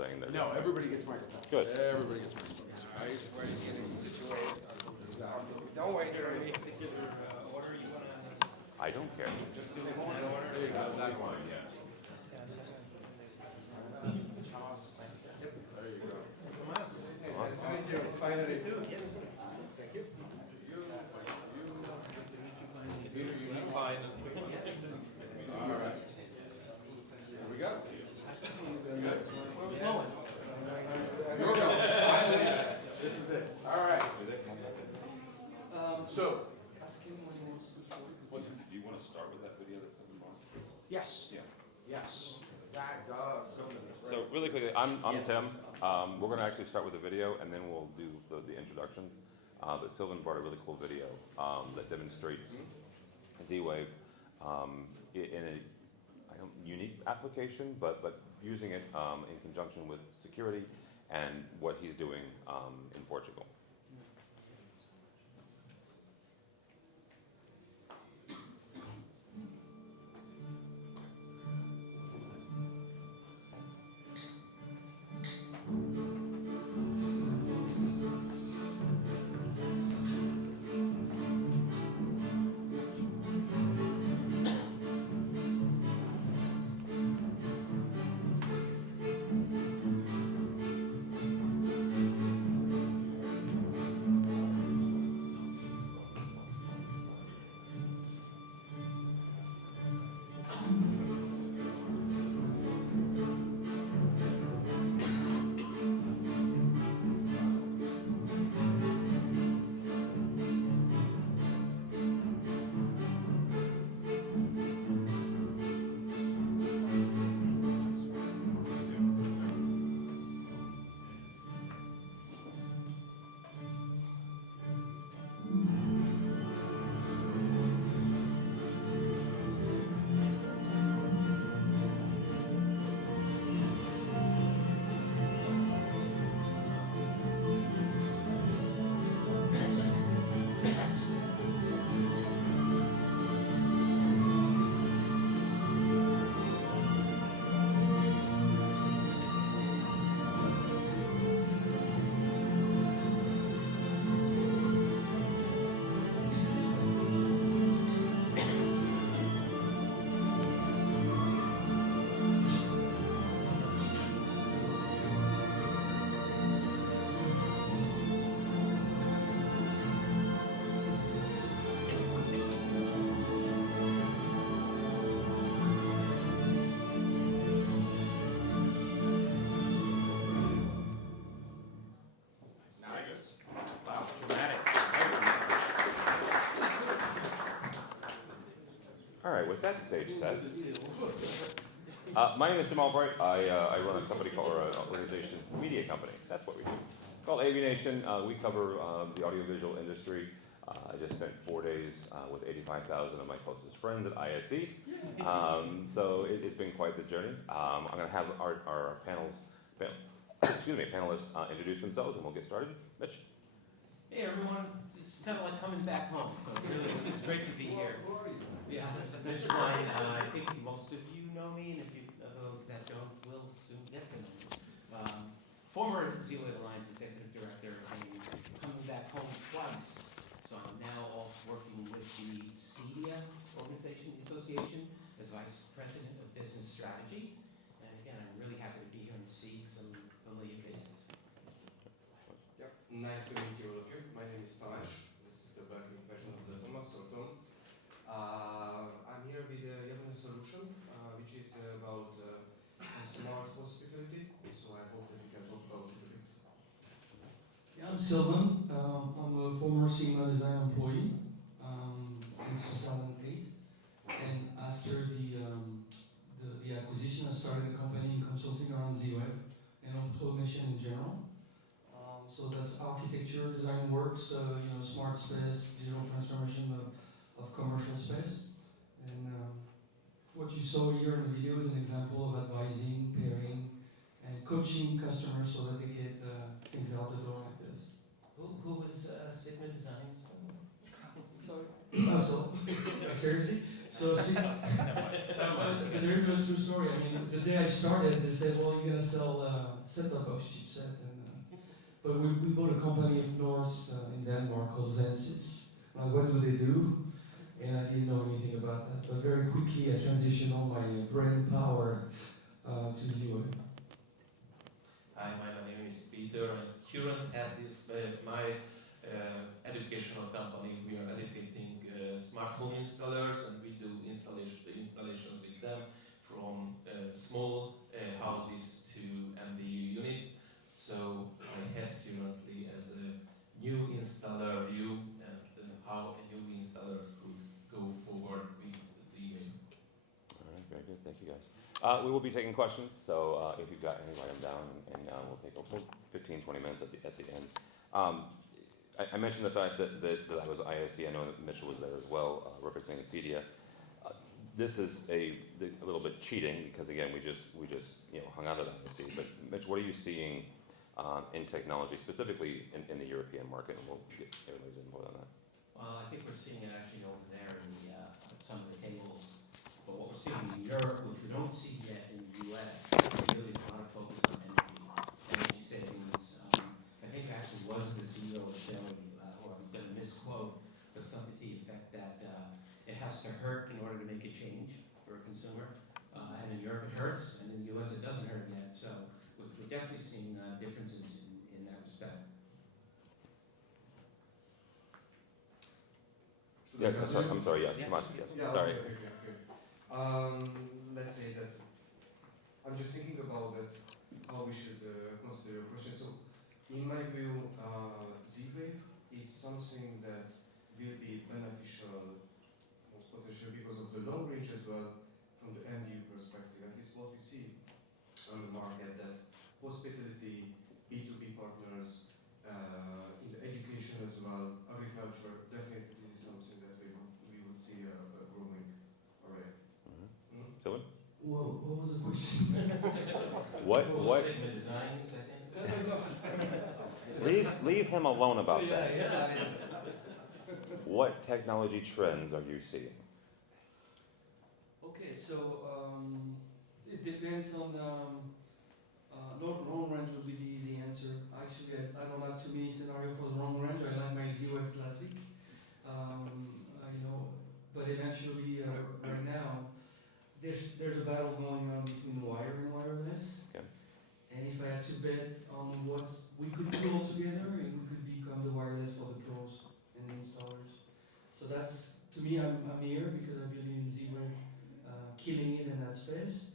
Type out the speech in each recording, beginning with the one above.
saying they're No, everybody gets microphones. Good. Everybody gets microphones, right? We're getting situated. Don't wait for any particular order you want to. I don't care. Just do one order. There you go, that one. Yeah. There you go. Nice to meet you. Finally, too. Yes. Thank you. Peter, you need Fine. All right. Here we go. You good? Here we go. Finally, this is it. All right. So, what's it? Do you want to start with that video that's in the bar? Yes. Yeah. Yes. That does. So really quickly, I'm Tim. We're going to actually start with the video, and then we'll do the introductions. But Sylvan brought a really cool video that demonstrates Z-Wave in a unique application, but using it in conjunction with security and what he's doing in Portugal. Nice. Wow, dramatic. All right, with that stage set. My name is Tim Albright. I run a company called, or an organization, media company. That's what we do. It's called Aviation. We cover the audiovisual industry. I just spent 4 days with 85,000 of my closest friends at ISE. So it's been quite the journey. I'm going to have our panelists introduce themselves, and we'll get started. Mitch. Hey everyone, it's kind of like coming back home, so really it's great to be here. Yeah, Mitch Klein. I think most of you know me, and if you those that don't will soon get to know me. Former Z-Wave Alliance Executive Director, and coming back home twice. So I'm now off working with the CEDIA organization, the association, as Vice President of Business Strategy. And again, I'm really happy to be here and see some familiar faces. Yep, nice to meet you all of you. My name is Tomasz. This is the working version of the Thomas or Tom. I'm here with the EMEA solution, which is about some smart hospitality. So I hope that we can talk about it a bit. Yeah, I'm Sylvan. I'm a former Sigma design employee since 2008. And after the acquisition, I started a company in consulting around Z-Wave and automation in general. So that's architecture, design works, smart space, digital transformation of commercial space. And what you saw here in the video is an example of advising, pairing, and coaching customers so that they get things out the door like this. Who was Sigma Design? Sorry. So, seriously? So, there's a true story. I mean, the day I started, they said, well, you're going to sell set-top box chipset, but we bought a company up north in Denmark called Zensis. Like, what do they do? And I didn't know anything about that. But very quickly, I transitioned all my brain power to Z-Wave. Hi, my name is Peter, and current at this my educational company. We are educating smart home installers, and we do installations with them from small houses to MDU units. So I head currently as a new installer view and how a new installer could go forward with Z-Wave. All right, very good. Thank you, guys. We will be taking questions, so if you've got any, write them down, and we'll take 15, 20 minutes at the end. I mentioned the fact that I was ISC. I know that Mitchell was there as well, representing CEDIA. This is a little bit cheating because again we just hung out at ISC. But Mitch, what are you seeing in technology, specifically in the European market? And we'll get everybody's input on that. Well, I think we're seeing it actually over there in some of the tables. But what we're seeing in Europe, which we don't see yet in the US, really is a lot of focus on energy savings. I think actually was the CEO of Shell, or I'm going to misquote, but something to the effect that it has to hurt in order to make a change for a consumer. And in Europe it hurts, and in the US it doesn't hurt yet. So we're definitely seeing differences in that respect. Yeah, I'm sorry. Yeah, Tomas. Yeah, Sorry. okay. Let's say that I'm just thinking about that how we should consider your question. So, in my view, Z-Wave is something that will be beneficial, most potentially because of the long range as well, from the MDU perspective. At least what we see on the market, that hospitality, B2B partners, in the education as well, agriculture, definitely this is something that we would see a growing array. Sylvan? Whoa, what was the question? What? Sigma Designs, I think. Leave him alone about that. Yeah. What technology trends are you seeing? Okay, so it depends on. Long range would be the easy answer. Actually, I don't have too many scenarios for the long range. I like my Z-Wave Classic. But eventually, right now, there's a battle going on between wire and wireless. Okay. And if I had to bet on what we could do all together, it could become the wireless for the pros and the installers. So that's, to me, I'm here because I believe in Z-Wave killing it in that space.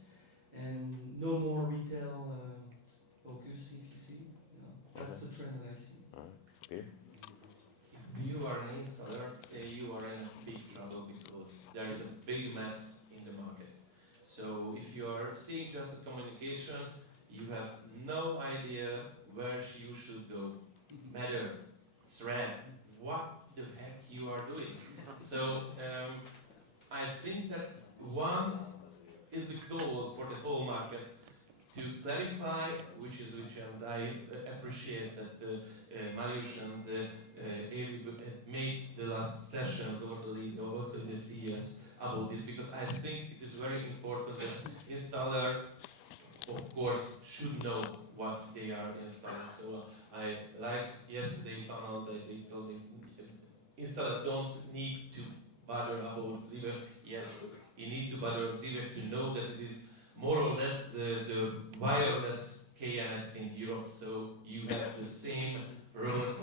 And no more retail focus, if you see. That's the trend that I see. All right. Peter? If you are an installer, you are in big trouble because there is a big mess in the market. So if you are seeing just a communication, you have no idea where you should go. Matter, thread, what the heck you are doing. So I think that one is the goal for the whole market to clarify which, and I appreciate that Mariusz and Eric made the last sessions or the lead also in the CES about this, because I think it is very important that installer, of course, should know what they are installing. So I like yesterday panel that they told me installer don't need to bother about Z-Wave. Yes, you need to bother Z-Wave to know that it is more or less the wireless KNX in Europe. So you have the same rules,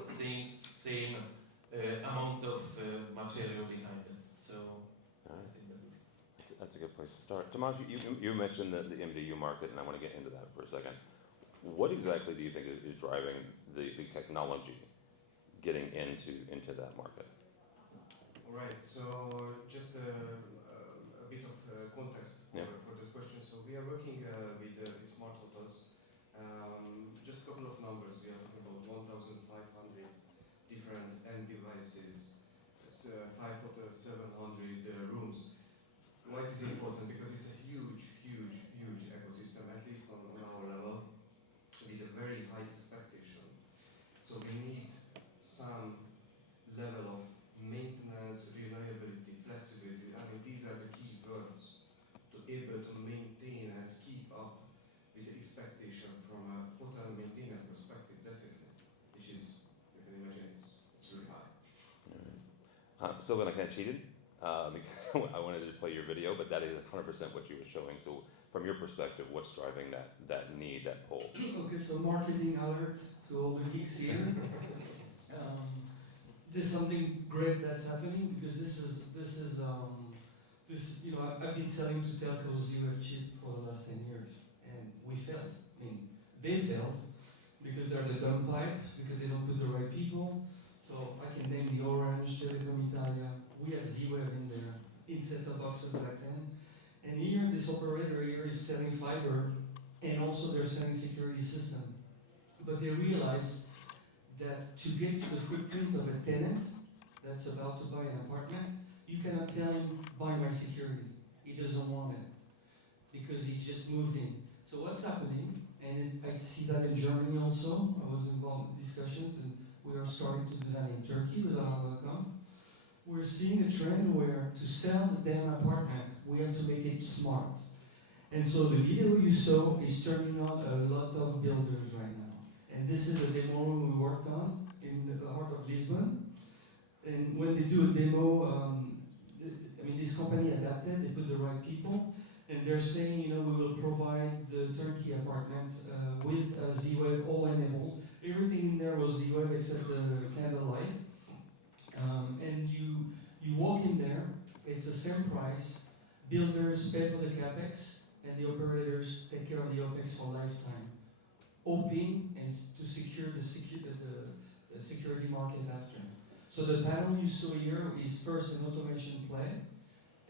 same amount of material behind it. So I think that is. That's a good place to start. Tomas, you mentioned the MDU market, and I want to get into that for a second. What exactly do you think is driving the technology getting into that market? All right, so just a bit of context for this question. So we are working with smart hotels. Just a couple of numbers. We are talking about 1,500 different end devices, 5 hotels, 700 rooms. Why it is important? Because it's a huge ecosystem, at least on our level, with a very high expectation. So we need some level of maintenance, reliability, flexibility. I mean, these are the key words to be able to maintain and keep up with the expectation from a Sylvan, I kind of cheated because I wanted to play your video, but that is 100% what you were showing. So from your perspective, what's driving that need, that pull? Okay, so marketing alert to all the geeks here. There's something great that's happening because I've been selling to telcos UF chip for the last 10 years, and we failed. I mean, they failed because they're the dumb pipe, because they don't put the right people. So I can name the Orange, Telecom Italia. We had Z-Web in there, in set-top boxes back then. And here, this operator here is selling fiber, and also they're selling security system. But they realized that to get to the footprint of a tenant that's about to buy an apartment, you cannot tell him, buy my security. He doesn't want it because he just moved in. So what's happening, and I see that in Germany also, I was involved in discussions, and we are starting to do that in Turkey with Welcome. We're seeing a trend where to sell the damn apartment, we have to make it smart. And so the video you saw is turning on a lot of builders right now. And this is a demo room we worked on in the heart of Lisbon. And when they do a demo, this company adapted, they put the right people, and they're saying, we will provide the turnkey apartment with Z-Wave all enabled. Everything in there was Z-Wave except the candlelight. And you walk in there, it's the same price. Builders pay for the capex, and the operators take care of the OPEX for lifetime, hoping and to secure the security market after. So the panel you saw here is first an automation play,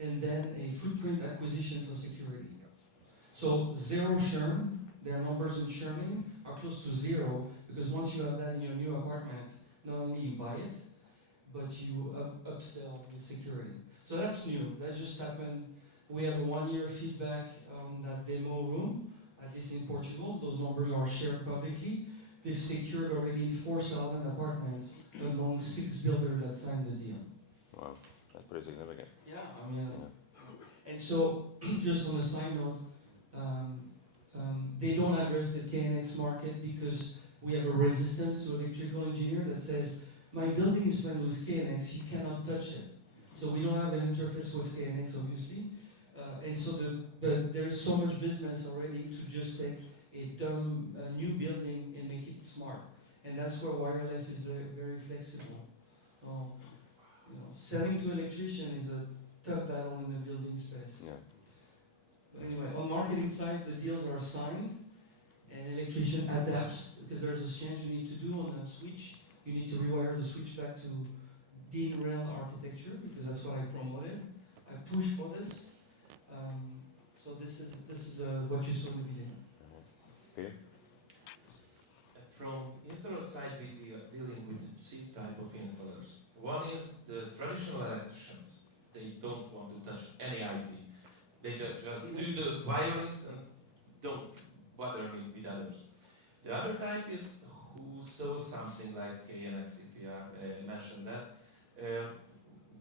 and then a footprint acquisition for security. So zero churn, their numbers in churning are close to zero, because once you have that in your new apartment, not only you buy it, but you upsell with security. So that's new, that just happened. We have a 1-year feedback on that demo room, at least in Portugal. Those numbers are shared publicly. They've secured already 4,000 apartments among 6 builders that signed the deal. Wow, that's pretty significant. Yeah, and so just on a side note, they don't address the KNX market because we have a resistance to electrical engineer that says, my building is planned with KNX, you cannot touch it. So we don't have an interface with KNX, obviously. And so but there's so much business already to just take a dumb new building and make it smart. And that's where wireless is very, very flexible. Selling to electrician is a tough battle in the building space. Yeah. But anyway, on marketing side, the deals are signed, and electrician adapts because there's a change you need to do on the switch. You need to rewire the switch back to DIN rail architecture because that's what I promoted. I pushed for this. So this is what you saw in the video. Peter? From installer side, we are dealing with 3 type of installers. One is the traditional electricians. They don't want to touch any IT. They just do the wirings and don't bother with others. The other type is who saw something like KNX, if you mentioned that.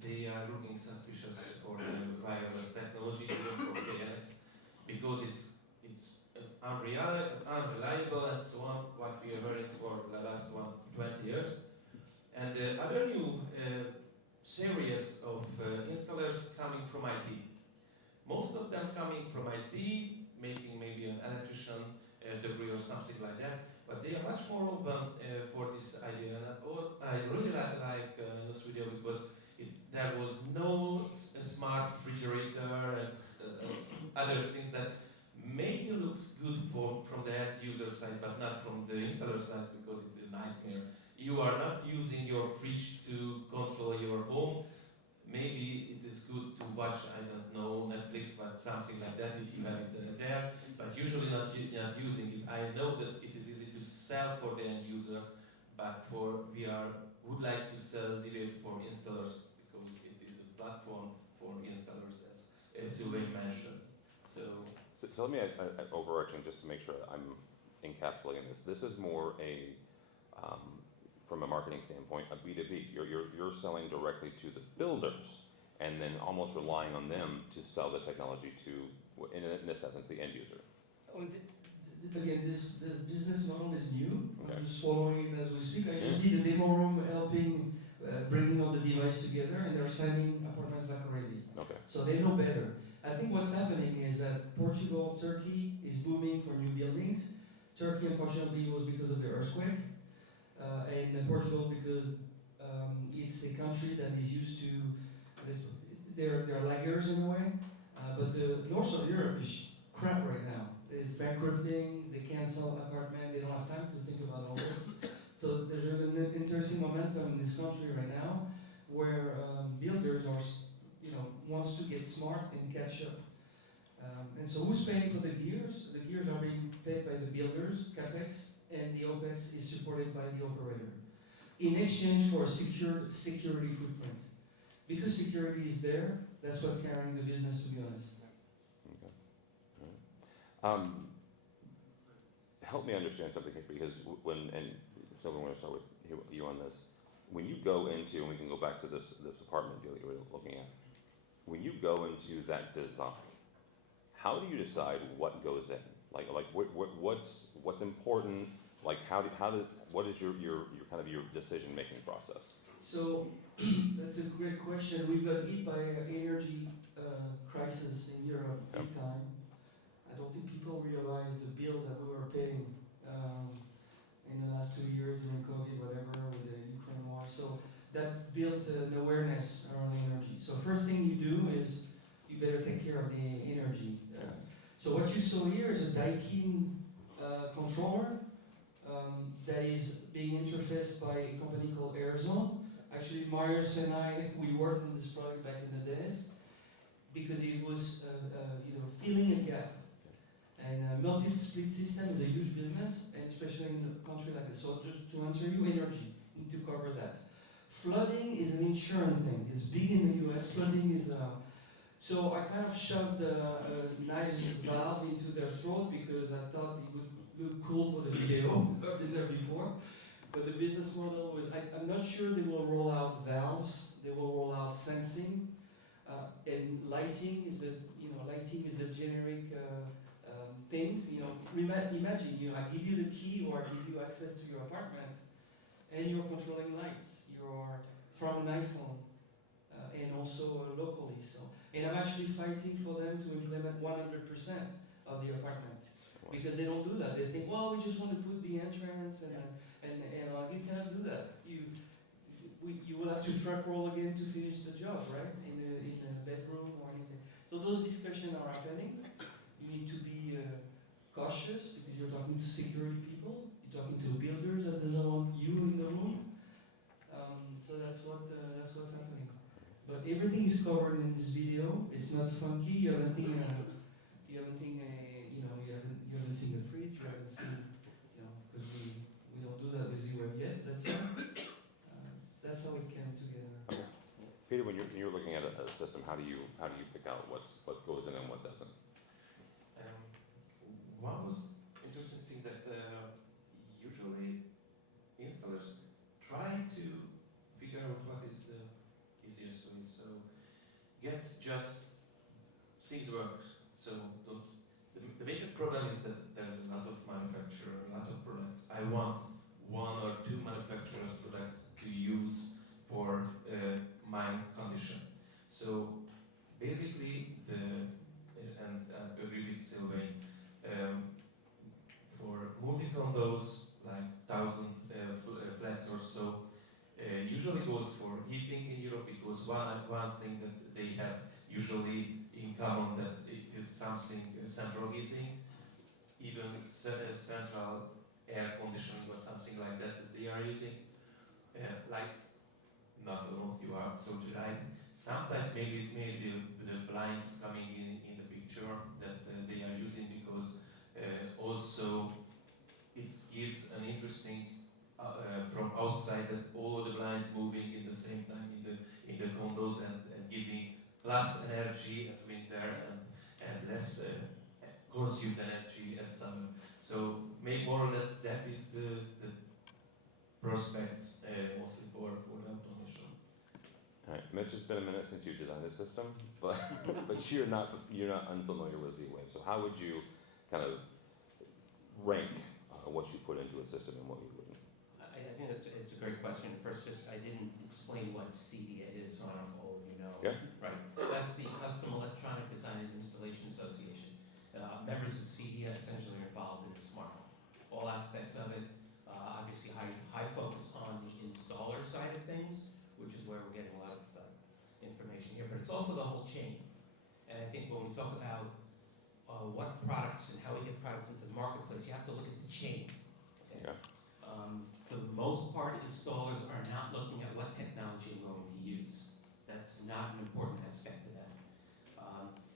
They are looking suspicious for the wireless technology, even for KNX, because it's unreliable and so on, what we are hearing for the last 20 years. And the other new series of installers coming from IT. Most of them coming from IT, making maybe an electrician degree or something like that, but they are much more open for this idea. And I really like this video because there was no smart refrigerator and other things that maybe looks good from the end user side, but not from the installer side because it's a nightmare. You are not using your fridge to control your home. Maybe it is good to watch, I don't know, Netflix, but something like that if you have it there, but usually not using it. I know that it is easy to sell for the end user, but we would like to sell Z-Wave for installers because it is a platform for installers, as Sylvain mentioned. So let me overarching just to make sure I'm encapsulating this. This is more from a marketing standpoint, a B2B. You're selling directly to the builders and then almost relying on them to sell the technology to, in this essence, the end user. Again, this business model is new. Okay. I'm just following it as we speak. I just did a demo room helping bringing all the devices together. together and they're selling apartments like crazy. Okay. So they know better. I think what's happening is that Portugal, Turkey is booming for new buildings. Turkey, unfortunately, was because of the earthquake. And Portugal because it's a country that is used to, they're laggers in a way. But the north of Europe is crap right now. It's bankrupting, they can't sell an apartment, they don't have time to think about all this. So there's an interesting momentum in this country right now where builders are, wants to get smart and catch up. And so who's paying for the gears? The gears are being paid by the builders, CapEx, and the OpEx is supported by the operator. In exchange for a security footprint. Because security is there, that's what's carrying the business, to be honest. Okay. All right. Help me understand something here, because Sylvan, I'm going to start with you on this. When you go into, and we can go back to this apartment deal that you were looking at, when you go into that design, how do you decide what goes in? Like what's important? Like what is your kind of your decision making process? So that's a great question. We got hit by an energy crisis in Europe big time. I don't think people realize the bill that we were paying in the last 2 years during COVID, whatever, with the Ukraine war. So that built an awareness around energy. So first thing you do is you better take care of the energy. So what you saw here is a Daikin controller that is being interfaced by a company called Airzone. Actually, Marius and I, we worked on this product back in the days because it was, filling a gap. And multi-split system is a huge business, and especially in a country like this. So just to answer you, energy, need to cover that. Flooding is an insurance thing. It's big in the US. Flooding is so I kind of shoved a nice valve into their throat because I thought it would look cool for the video. I've been there before. But the business model was, I'm not sure they will roll out valves. They will roll out sensing. And lighting is a generic things. Imagine, I give you the key or I give you access to your apartment and you're controlling lights. You're from an iPhone and also locally. And I'm actually fighting for them to implement 100% of the apartment. Because they don't do that. They think, well, we just want to put the entrance and you cannot do that. You will have to truck roll again to finish the job, right? In a bedroom or anything. So those discussions are happening. You need to be cautious because you're talking to security people. You're talking to builders that doesn't want you in the room. So that's what's happening. But everything is covered in this video. It's not funky. You haven't seen you haven't seen the fridge. You haven't seen, because we don't do that with Z-Web yet. That's how it came together. Okay. Peter, when you're looking at a system, how do you pick out what goes in and what doesn't? One was interesting thing that usually installers try to figure out what is the easiest way. So get just things work. So the major problem is that there's a lot of manufacturer, a lot of products. I want 1 or 2 manufacturers' products to use for my condition. So basically, and agree with Sylvain, for multi-condos, like 1,000 flats or so, usually goes for heating in Europe because one thing that they have usually in common that it is something central heating, even central air conditioning or something like that they are using. Lights, not alone, you are so right. Sometimes maybe the blinds coming in the picture that they are using because also it gives an interesting from outside that all the blinds moving in the same time in the condos and giving less energy at winter and less consumed energy at summer. So maybe more or less that is the prospects mostly for the automation. All right, Mitch, it's been a minute since you designed a system, but you're not unfamiliar with Z-Wave. So how would you kind of rank what you put into a system and what you wouldn't? I think that it's a great question. First, I didn't explain what CEDIA is, so I don't know if all of you know. Yeah. Right. That's the Custom Electronic Design and Installation Association. Members of CEDIA essentially are involved in smart home. All aspects of it. Obviously, high focus on the installer side of things, which is where we're getting a lot of information here. But it's also the whole chain. And I think when we talk about what products and how we get products into the marketplace, you have to look at the chain. Okay? Yeah. For the most part, installers are not looking at what technology I'm going to use. That's not an important aspect to them.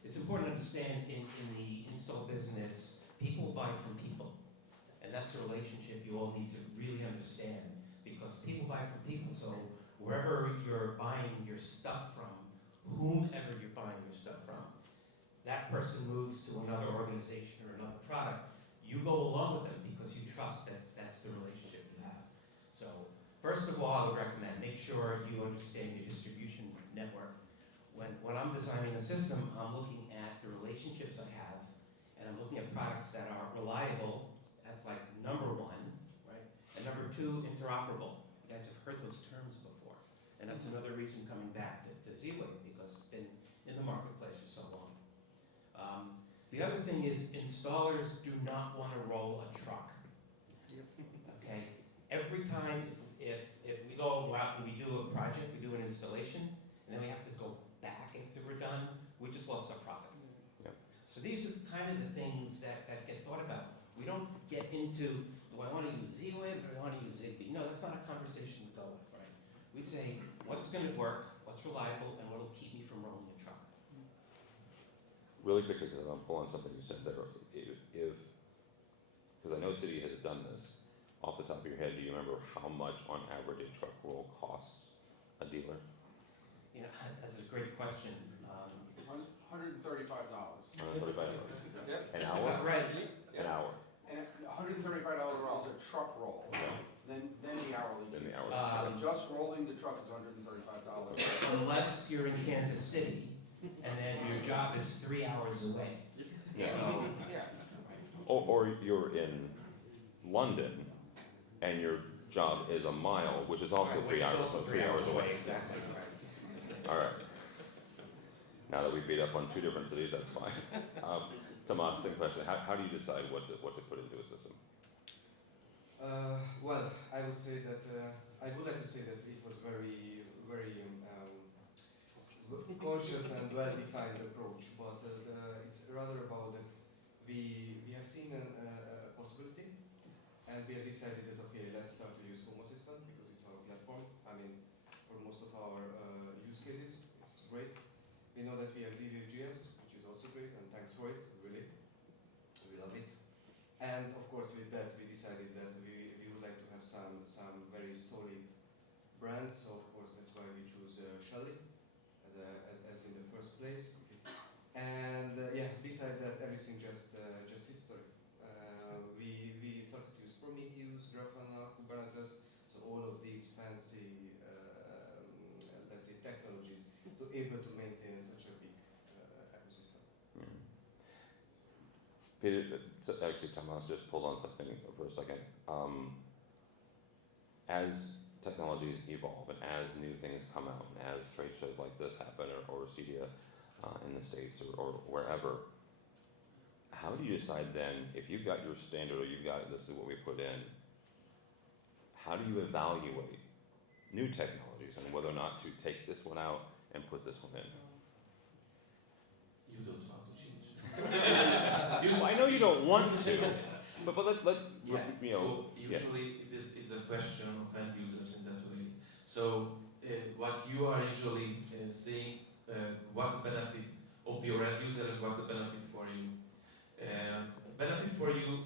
It's important to understand in the install business, people buy from people. And that's a relationship you all need to really understand, because people buy from people. So wherever you're buying your stuff from, whomever you're buying your stuff from, that person moves to another organization or another product. You go along with them because you trust. That's the relationship you have. So first of all, I would recommend make sure you understand your distribution network. When I'm designing a system, I'm looking at the relationships I have, and I'm looking at products that are reliable. That's like number one, right? And number two, interoperable. You guys have heard those terms before. And that's another reason coming back to Z-Wave, because it's been in the marketplace for so long. The other thing is installers do not want to roll a truck. Okay? Every time if we go out and we do a project, we do an installation, and then we have to go back after we're done, we just lost our profit. Yeah. So these are kind of the things that get thought about. We don't get into, do I want to use Z-Wave or do I want to use Zigbee? No, that's not a conversation we go with, right? We say, what's going to work, what's reliable, and what will keep me from rolling a truck. Really quickly, because I'll pull on something you said there. Because I know City has done this, off the top of your head, do you remember how much on average a truck roll costs a dealer? You know, that's a great question. $135. $135. Yep. An That's hour? about right. An hour. And $135 is a truck roll. Yeah. Then the hourly. Then the piece. hourly. Just rolling the truck is $135. Unless you're in Kansas City, and then your job is 3 hours away. Yeah. So, Yeah. Or you're in London and your job is a mile, which is also which 3 is hours, also 3 hours away. Exactly. Right. All right. Now that we beat up on two different cities, that's fine. Tomas, same question. How do you decide what to put into a system? Well, I would say that I would like to say that it was very conscious and well-defined approach, but it's rather about that we have seen a possibility, and we have decided that okay, let's start to use Home Assistant because it's our platform. I mean, for most of our use cases, it's great. We know that we have Z-Wave.js, which is also great, and thanks for it, really. We love it. And of course, with that, we decided that we would like to have some very solid brands. So of course, that's why we choose Shelly as in the first place. And yeah, beside that, everything just history. We started to use Prometheus, Grafana, Kubernetes, so all of these fancy, let's say, technologies to able to maintain such a big ecosystem. Mm. Peter, actually, Tomas just pulled on something for a second. As technologies evolve and as new things come out, and as trade shows like this happen, or CEDIA in the States or wherever, how do you decide then, if you've got your standard or you've got this is what we put in, how do you evaluate new technologies and whether or not to take this one out and put this one in? You don't want to change. I know you don't want to, but let Yeah. you know. So usually this is a question of end users in that way. So what you are usually saying, what benefit of your end user and what the benefit for you. Benefit for you,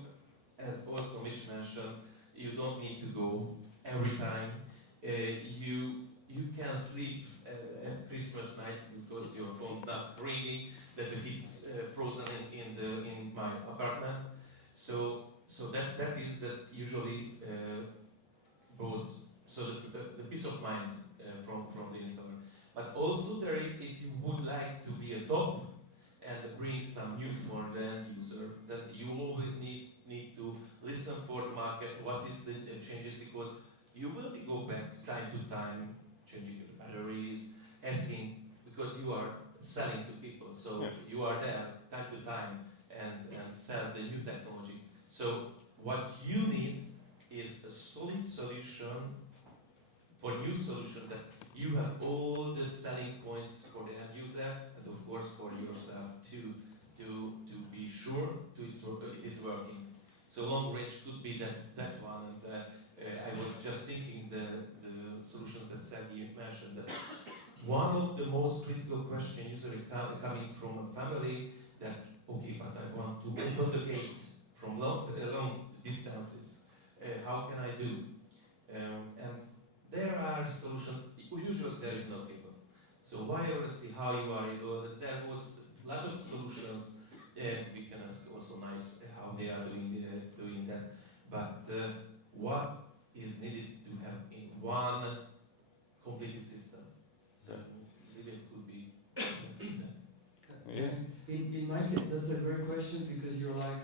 as also Mitch mentioned, you don't need to go every time. You can sleep at Christmas night because your phone not ringing, that the heat's frozen in my apartment. So that is that usually brought the peace of mind from the installer. But also there is, if you would like to be a top and bring some new for the end user, then you always need to listen for the market, what is the changes, because You will go back time to time, changing the batteries, asking, because you are selling to people, so you are there time to time and sell the new technology. So what you need is a solid solution for new solution that you have all the selling points for the end user and of course for yourself too, to be sure it is working. So long range could be that one. And I was just thinking the solution that Sergey mentioned, that one of the most critical questions usually coming from a family that, okay, but I want to open the gate from long distances. How can I do? And there are solutions, usually there is no cable. So wirelessly, how you are able, there was a lot of solutions. We can ask also nice how they are doing that. But what is needed to have in one completed system? So it could be Yeah. In my case, that's a great question because you're like,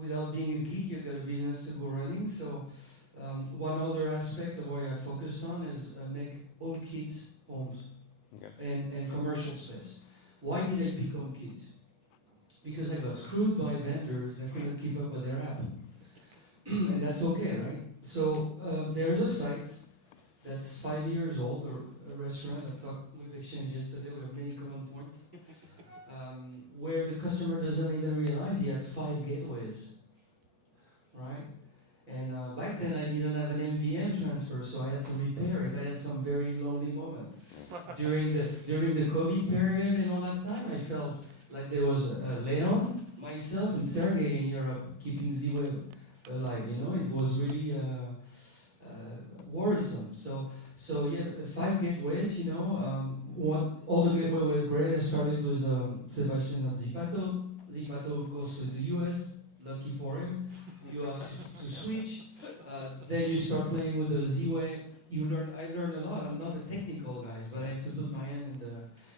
without being a geek, you've got a business to go running. So one other aspect of what I focused on is make HomeKit homes and commercial space. Why did I pick HomeKit? Because I got screwed by vendors that couldn't keep up with their app. And that's okay, right? So there's a site that's 5 years old, or a restaurant I thought we've exchanged yesterday, we have many common points, where the customer doesn't even realize he had 5 gateways, right? And back then I didn't have an MVM transfer, so I had to repair it. I had some very lonely moment. During the COVID period and all that time, I felt like there was Leon, myself, and Sergey in Europe keeping Z-Wave alive. You know, it was really worrisome. So yeah, 5 gateways. You know, all the gateways were great. I started with Sebastian at Zipato. Zipato goes to the US. Lucky for him. You have to switch. Then you start playing with the Z-Wave. I learned a lot. I'm not a technical guy, but I have to put my hand in the.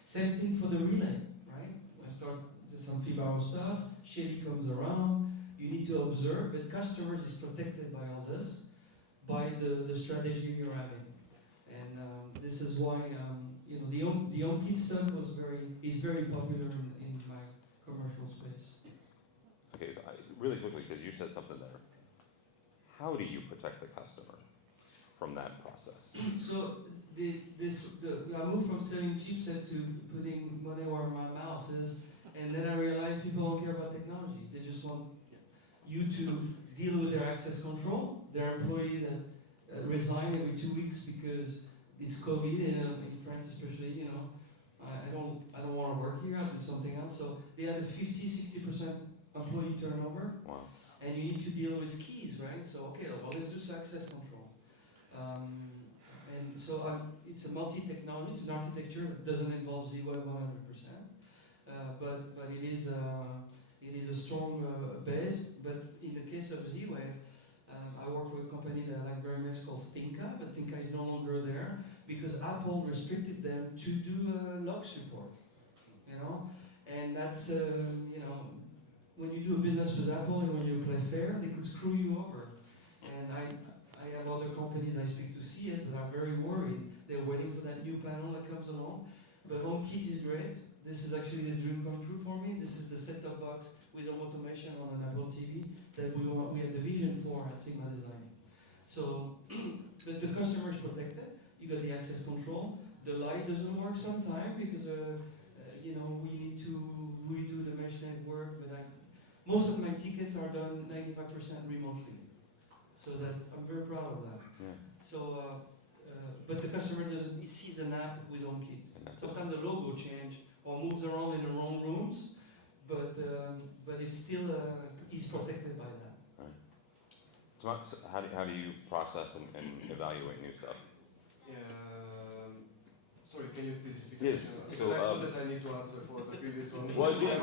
Same thing for the relay, right? I start with some Fibaro stuff. Shelly comes around. You need to observe, but customers is protected by all this, by the strategy you're having, and this is why you know the HomeKit stuff is very popular in my commercial space. Okay, really quickly, because you said something there. How do you protect the customer from that process? So I moved from selling chipset to putting money where my mouth is, and then I realized people don't care about technology. They just want you to deal with their access control, their employee that resign every 2 weeks because it's COVID, in France especially. You know, I don't want to work here. I'll do something else. So they had a 50-60% employee turnover. Wow. And you need to deal with keys, right? So, okay, well, let's do access control. And so it's a multi-technology, it's an architecture that doesn't involve Z-Wave 100%. But it is a strong base. But in the case of Z-Wave, I work with a company that I like very much called Tinka, but Tinka is no longer there because Apple restricted them to do log support, you know? And that's, you know, when you do a business with Apple and when you play fair, they could screw you over. And I have other companies I speak to CS that are very worried. They're waiting for that new panel that comes along. But HomeKit is great. This is actually the dream come true for me. This is the set-top box with home automation on an Apple TV that we had the vision for at Sigma Design. So the customer is protected. You got the access control. The light doesn't work sometimes because you know, we need to redo the mesh network. But most of my tickets are done 95% remotely. So that I'm very proud of that. Yeah. So, but the customer doesn't. He sees an app with HomeKit. Sometimes the logo change or moves around in the wrong rooms, but it's still is protected by that. Right. So how do you process and evaluate new stuff? Sorry, can you please repeat? Yes. Because I saw that I need to answer for the previous one. Well, yeah.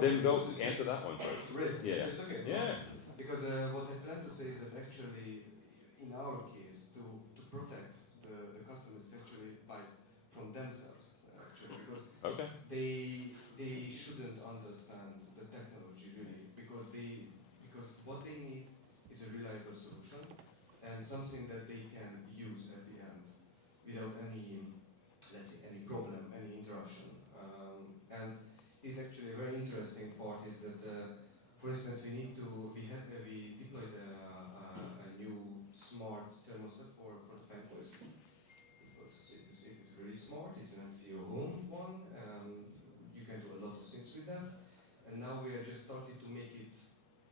Then go answer that one first. Really? Yeah. Just okay. Yeah. Because what I plan to say is that actually, in our case, to protect the customers is actually from themselves actually, because they shouldn't understand the technology really, because what they need is a reliable solution, and and something that they can use at the end without any, let's say, any problem, any interruption. And it's actually a very interesting part is that, for instance, we deployed a new smart thermostat for the fan coils. It is very smart. It's an MCO home one. You can do a lot of things with that. And now we are just starting to make it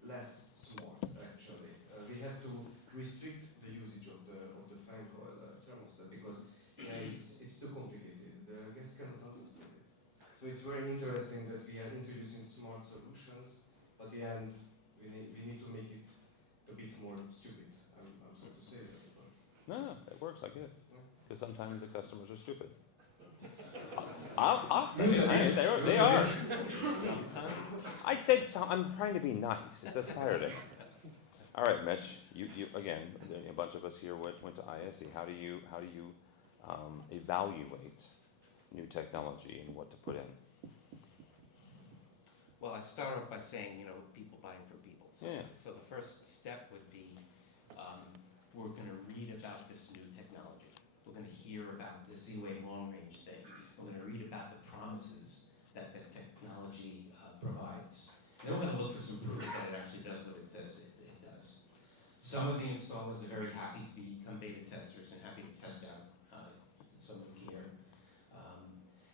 less smart. Actually, we have to restrict the usage of the fan coil thermostat because it's too complicated. The guests cannot understand it. So it's very interesting that we are introducing smart solutions, but in the end, we need to make it a bit more stupid. I'm sorry to say that, but No, it works. I get it. Yeah. Because sometimes the customers are stupid. I'll say it. They are. I said I'm trying to be nice. It's a Saturday. All right, Mitch. You again. A bunch of us here went to ISE. How do you evaluate new technology and what to put in? Well, I start off by saying, people buying for people. So, Yeah. so the first step would be, we're going to read about this new technology. We're going to hear about the Z-Wave long-range thing. We're going to read about the promises that the technology provides. Then we're going to look for some proof that it actually does what it says it does. Some of the installers are very happy to become beta testers and happy to test out some of gear.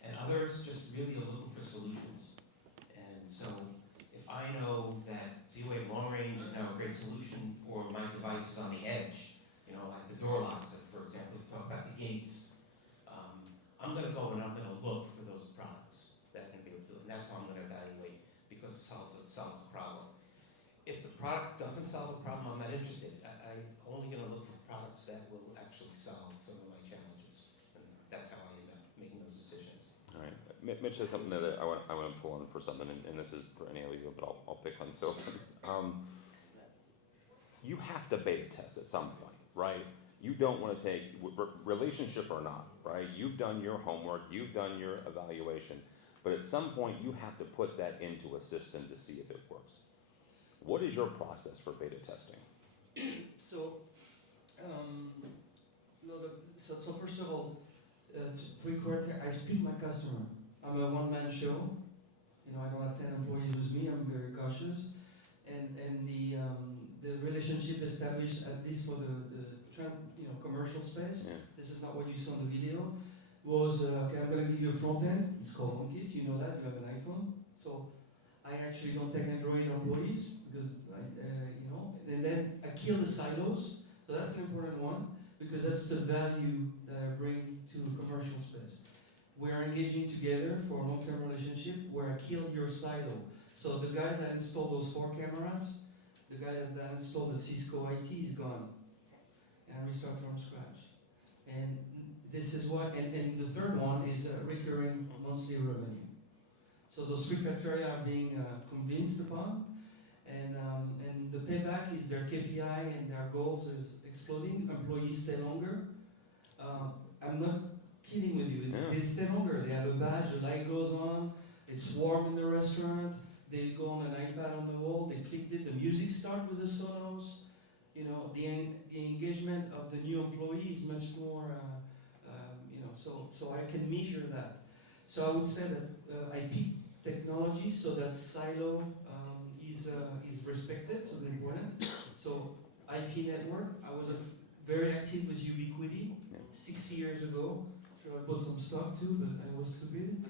And others just really are looking for solutions. And so if I know that Z-Wave long range is now a great solution for my devices on the edge, like the door locks, for example, we talk about the gates, I'm going to go and I'm going to look for those products that are going to be able to do it. And that's how I'm going to evaluate, because it solves a problem. If the product doesn't solve a problem, I'm not interested. I'm only going to look for products that will actually solve some of my challenges. And that's how I end up making those decisions. All right. Mitch has something there that I want to pull on for something, and this is for any of you, but I'll pick on Sylvan. You have to beta test at some point, right? You don't want to take, relationship or not, right? You've done your homework, you've done your evaluation, but at some point you have to put that into a system to see if it works. What is your process for beta testing? So, so first of all, to be correct, I speak my customer. I'm a one-man show. I don't have 10 employees with me. I'm very cautious, and the relationship established, at least for the commercial space. Yeah. This is not what you saw in the video. Was okay. I'm going to give you a front end. It's called HomeKit. You know that. You have an iPhone. So I actually don't take Android employees because and then I kill the silos. So that's an important one because that's the value that I bring to a commercial space. We're engaging together for a long-term relationship where I kill your silo. So the guy that installed those 4 cameras, the guy that installed the Cisco IT is gone. And we start from scratch. And this is what, and the third one is recurring monthly revenue. So those 3 criteria are being convinced upon. And the payback is their KPI and their goals is exploding. Employees stay longer. I'm not kidding with you. They stay longer. They have a badge. The light goes on. It's warm in the restaurant. They go on an iPad on the wall. They clicked it. The music starts with the Sonos. The engagement of the new employee is much more. So I can measure that. So I would say that IP technology, so that silo is respected, so it's important. So IP network, I was very active with Ubiquiti 6 years ago. Sure, I bought some stock too, but I was stupid.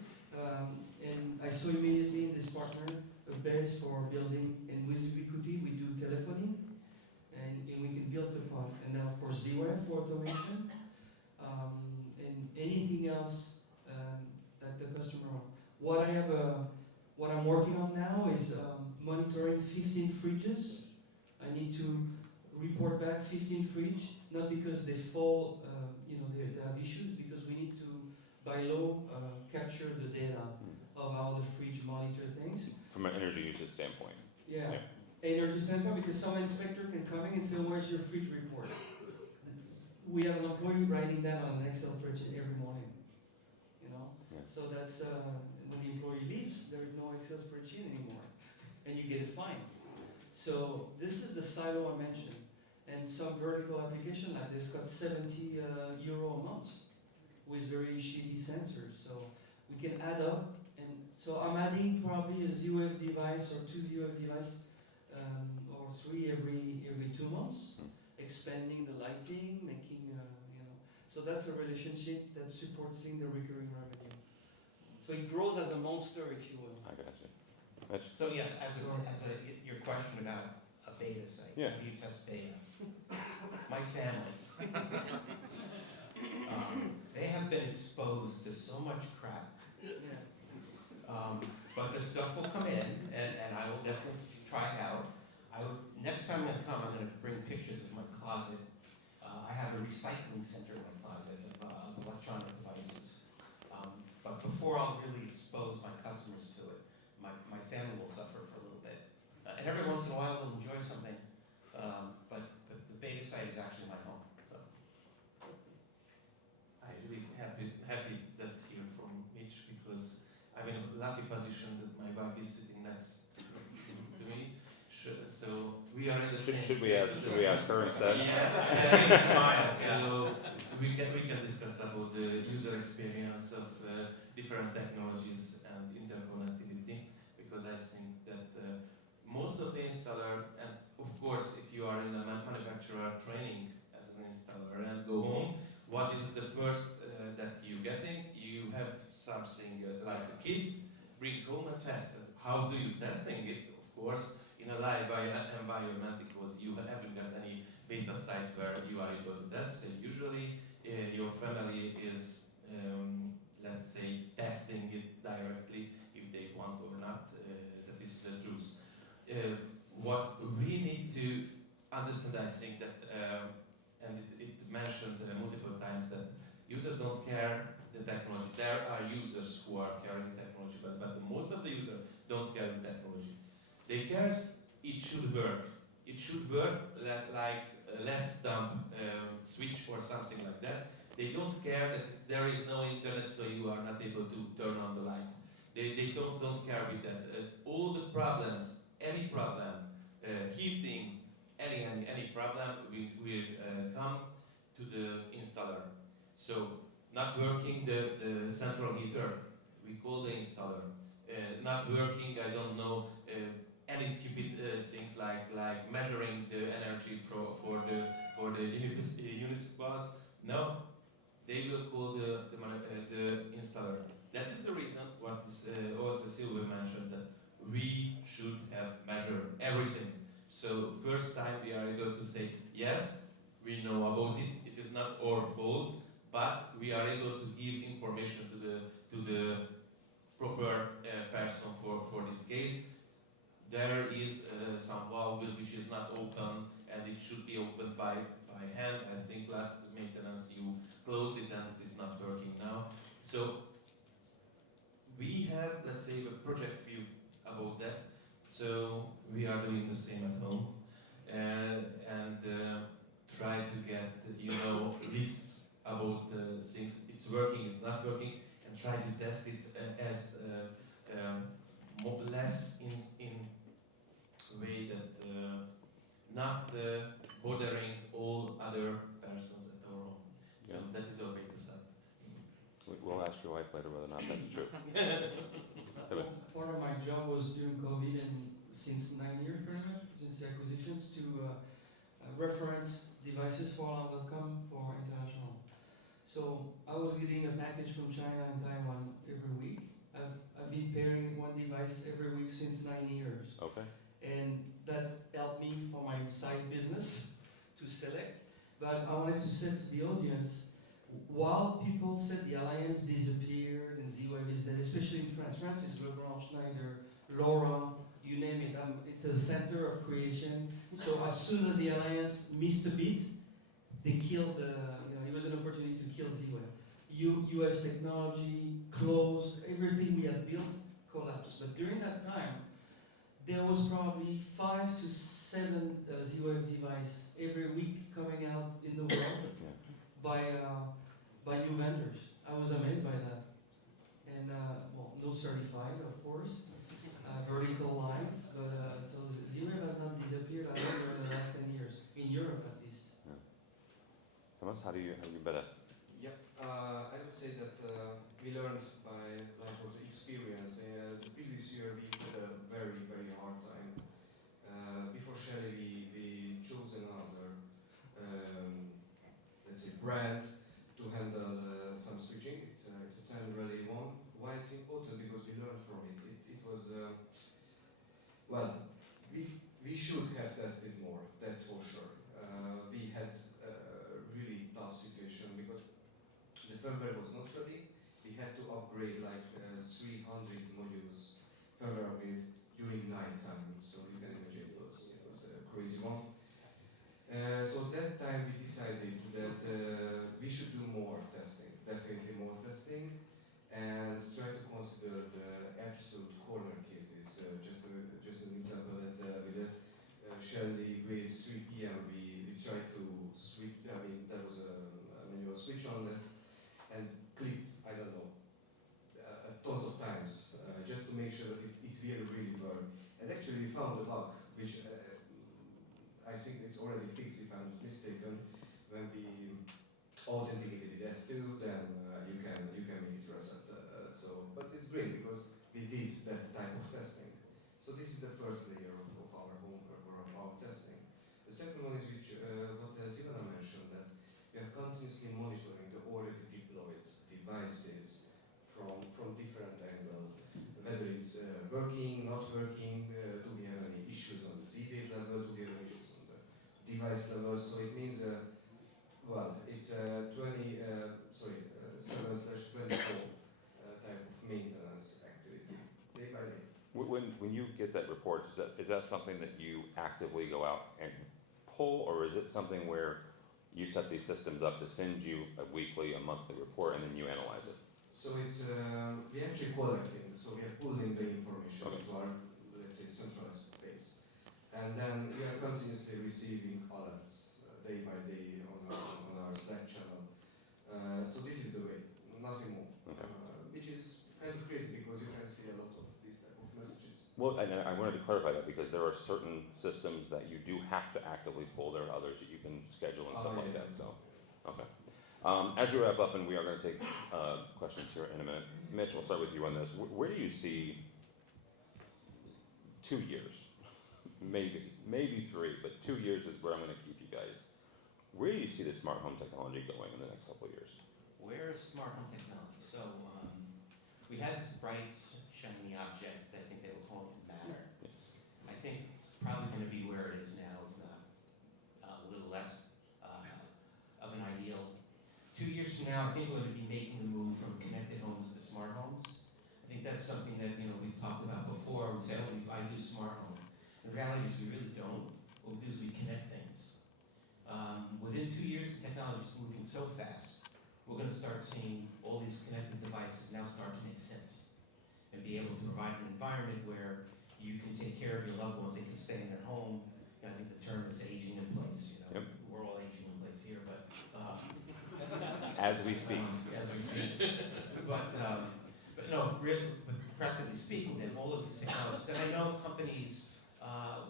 And I saw immediately in this partner a base for building, and with Ubiquiti we do telephony, and we can build upon. And then of course Z-Wave for automation, and anything else that the customer wants. What I'm working on now is monitoring 15 fridges. I need to report back 15 fridge, not because they fall, they have issues, because we need to, by law, capture the data of how the fridge monitor things. From an energy usage standpoint. Yeah. Energy standpoint, because some inspector can come in and say, where's your fridge report? We have an employee writing that on an Excel spreadsheet every morning. So that's when the employee leaves, there's no Excel spreadsheet anymore, and you get a fine. So this is the silo I mentioned, And some vertical application like this got 70 euro a month with very shitty sensors. So we can add up, and so I'm adding probably a Z-Wave device or two Z-Wave devices or three every 2 months, expanding the lighting, making So that's a relationship that's supporting the recurring revenue. So it grows as a monster, if you will. I got you. Mitch? So yeah, your question about a beta site. Yeah. How do you test beta? My family. They have been exposed to so much crap. Yeah. But the stuff will come in, and I will definitely try it out. Next time I come, I'm going to bring pictures of my closet. I have a recycling center in my closet of electronic devices. But before I'll really expose my customers to it, my family will suffer for a little bit. And every once in a while they'll enjoy something. But the beta site is actually my home. So I'm really happy that hear from Mitch, because I'm in a lucky position that my wife is sitting next to me. So we are in the same. Should we ask her instead? Yeah, the same smile. So we can discuss about the user experience of different technologies and interconnectivity, because I think that most of the installer, and of course if you are in a manufacturer training as an installer and go home, what is the first that you're getting? You have something like a kit, bring home and test it. How do you testing it? Of course, in a live environment, because you haven't got any beta site where you are able to test. So usually your family is, let's say, testing it directly if they want or not. That is the truth. What we need to understand, I think that, and it mentioned multiple times, that users don't care the technology. There are users who are caring the technology, but most of the users don't care the technology. They care it should work. It should work like a less dump switch or something like that. They don't care that there is no internet, so you are not able to turn on the light. They don't care with that. All the problems, any problem, heating, any problem will come to the installer. So not working the central heater, we call the installer. Not working, I don't know, any stupid things like measuring the energy for the municipals. No, they will call the installer. That is the reason what is also Silvia mentioned, that we should have measured everything. So first time we are able to say yes, we know about it. It is not our fault, but we are able to give information to the proper person for this case. There is some valve which is not open, and it should be opened by hand. I think last maintenance you closed it and it is not working now. So we have, let's say, a project view about that. So we are doing the same at home, and try to get lists about things. It's working, it's not working, and try to test it as less in way that not bothering all other persons at our home. So Yeah. that is our way to start. We'll ask your wife later whether or not that's true. Part of my job was during COVID, and since 9 years pretty much, since the acquisitions, to reference devices for alarm.com for international. So I was getting a package from China and Taiwan every week. I've been pairing one device every week since 9 years. Okay. And that's helped me for my side business to select. But I wanted to say to the audience, while people said the alliance disappeared and Z-Wave is dead, especially in France. France is Legrand, Schneider, LoRa, you name it. It's a center of creation. So as soon as the alliance missed a beat, they killed it was an opportunity to kill Z-Wave. US technology, closed, everything we had built collapsed. But during that time, there was probably 5 to 7 Z-Wave devices every week coming out in the world by new vendors. I was amazed by that. And, no certified, of course, vertical lines, but so Z-Wave has not disappeared, I think, in the last 10 years, in Europe at Thomas, how do you better? Yep, I would say that we learned by like what experience. The previous year we had a very hard time. Before Shelly, we chose another, let's say, brand to handle some switching. It's a 10 relay one. Why it's important? Because we learned from it. It was well, we should have tested more. That's for sure. We had a really tough situation because the firmware was not ready. We had to upgrade like 300 modules firmware upgrade during night time. So you can imagine it was a crazy one. So that time we decided that we should do more testing, definitely more testing, and try to consider the absolute corner cases. Just an example that with the Shelly grade 3 PM we tried to switch. I mean there was a manual switch on it and clicked, I don't know, tons of times just to make sure that it really worked. And actually we found a bug which I think it's already fixed if I'm not mistaken. When we authenticated it S2, then you can make it reset. But it's great because we did that type of testing. So this is the first layer of our homework or of our testing. The second one is which what Silvana mentioned, that we are continuously monitoring the already deployed devices from different angles, whether it's working, not working, do we have any issues on the Z-Wave level, do we have any issues on the device level. So it means, well, it's a 7/24 type of maintenance activity, day by day. When you get that report, is that something that you actively go out and pull, or is it something where you set these systems up to send you a weekly, a monthly report, and then you analyze it? So it's we actually collecting. So we are pulling the information Okay. to our, let's say, centralized base, and then we are continuously receiving alerts day by day on our Slack channel. So this is the way, nothing more. Okay. Which is kind of crazy because you can see a lot of these type of messages. Well, and I wanted to clarify that because there are certain systems that you do have to actively pull. There are others that you can schedule and stuff like that. So, okay. As we wrap up, and we are going to take questions here in a minute. Mitch, we'll start with you on this. Where do you see 2 years? Maybe 3, but 2 years is where I'm going to keep you guys. Where do you see the smart home technology going in the next couple of years? Where is smart home technology? So we had this bright, shiny object that I think they were calling it Matter. Yes. I think it's probably going to be where it is now, if not a little less of an ideal. 2 years from now, I think we're going to be making the move from connected homes to smart homes. I think that's something that we've talked about before. We said, oh, I do smart home. The reality is we really don't. What we do is we connect things. Within 2 years, the technology is moving so fast, we're going to start seeing all these connected devices now start to make sense and be able to provide an environment where you can take care of your loved ones. They can stay in their home. I think the term is aging in place. Yep. We're all aging in place here, but As we speak. as we speak. But no, really, but practically speaking, then all of these technologies, and I know companies.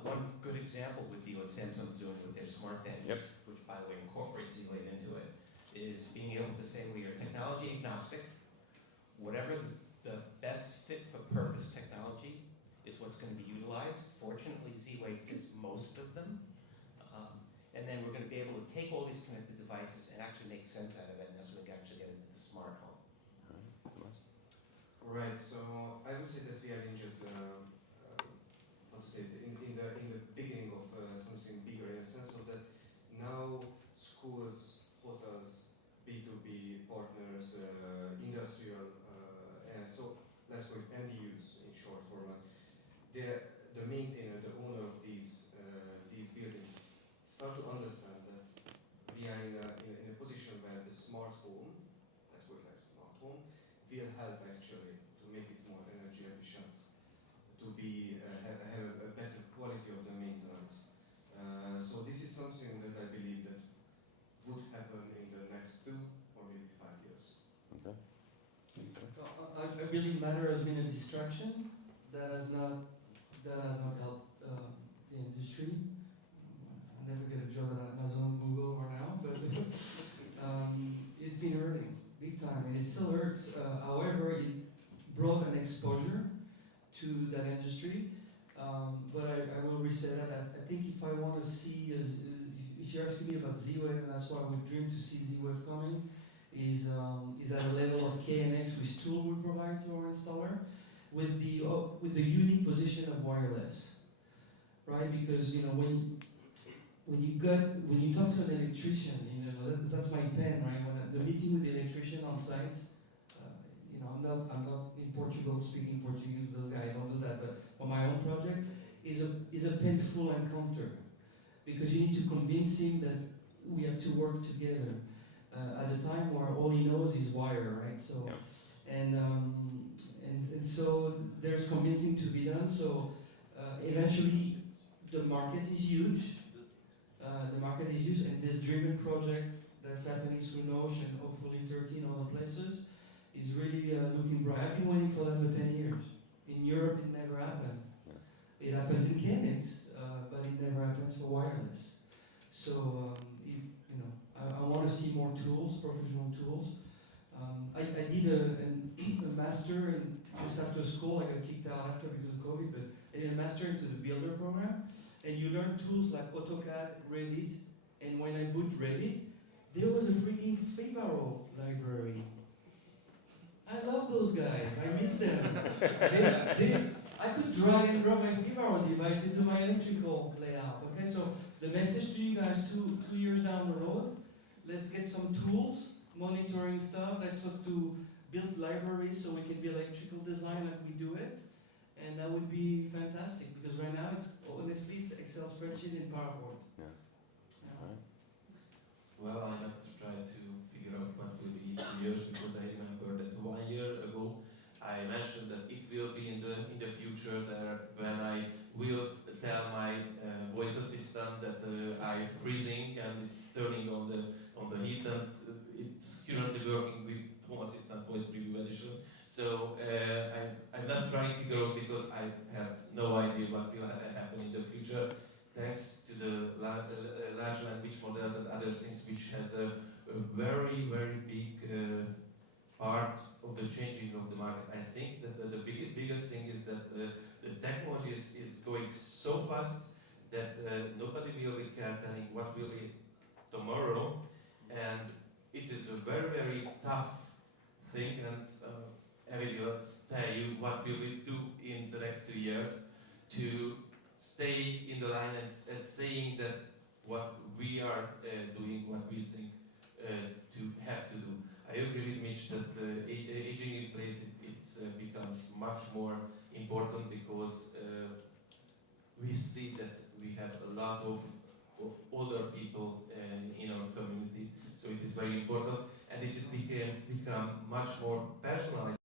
One good example would be what Samsung's doing with their smart things, Yep. which, by the way, incorporates Z-Wave into it, is being able to say we are technology agnostic. Whatever the best fit for purpose technology is what's going to be utilized. Fortunately, Z-Wave fits most of them. And then we're going to be able to take all these connected devices and actually make sense out of it, and that's when we can actually get into the smart home. Right. So I would say that we are in just how to say it, in the beginning of something bigger, in a sense of that now schools, hotels, B2B partners, industrial, and so let's call it MDUs in short format. The maintainer, the owner of these buildings, start to understand that we are in a position where the smart home, let's call it like smart home, will help actually to make it more energy efficient, to be have a better quality of the maintenance. So this is something that I believe that would happen in the next 2 or maybe 5 years. Okay. I believe Matter has been a distraction that has not helped the industry. I never get a job at Amazon, Google, or now, but exposure to that industry. But I will resay that. I think if I want to see, if you're asking me about Z-Wave, and that's what I would dream to see Z-Wave coming, is at a level of KNX with tool we provide to our installer, with the unique position of wireless, right? Because when you talk to an electrician, that's my pen, right? The meeting with the electrician on site, I'm not in Portugal speaking Portuguese with the guy. I don't do that, but for my own project, is a painful encounter because you need to convince him that we have to work together at a time where all he knows is wire, right? So, Yeah. and so there's convincing to be done. So eventually, the market is huge. And this driven project that's happening through Nosh and hopefully Turkey and other places is really looking bright. I've been waiting for that for 10 years. In Europe, it never happened. It happens in KNX, but it never happens for wireless. So, I want to see more tools, professional tools. I did a master just after school. I got kicked out after because of COVID, but I did a master into the Builder program. And you learn tools like AutoCAD, Revit, and when I boot Revit, there was a freaking Figaro library. I love those guys. I miss them. I could drag and drop my Figaro device into my electrical layout. Okay, so the message to you guys, two years down the road, let's get some tools, monitoring stuff. Let's look to build libraries so we can be electrical design like we do it. And that would be fantastic because right now honestly it's Excel spreadsheet in PowerPoint. Yeah. Yeah. Well, I have to try to figure out what will be 2 years because I remember that 1 year ago I mentioned that it will be in the future there when I will tell my voice assistant that I'm freezing and it's turning on the heat and it's currently working with Home Assistant Voice Preview Edition. So I'm not trying to figure out because I have no idea what will happen in the future. Thanks to the large language models and other things, which has a very, very big part of the changing of the market. I think that the biggest thing is that the technology is going so fast that nobody will be telling what will be tomorrow, and it is a very, very tough thing, and I will tell you what we will do in the next 2 years to stay in the line and saying that what we are doing, what we think to have to do. I agree with Mitch that aging in place it becomes much more important because we see that we have a lot of older people in our community, so it is very important, and it become much more personalized.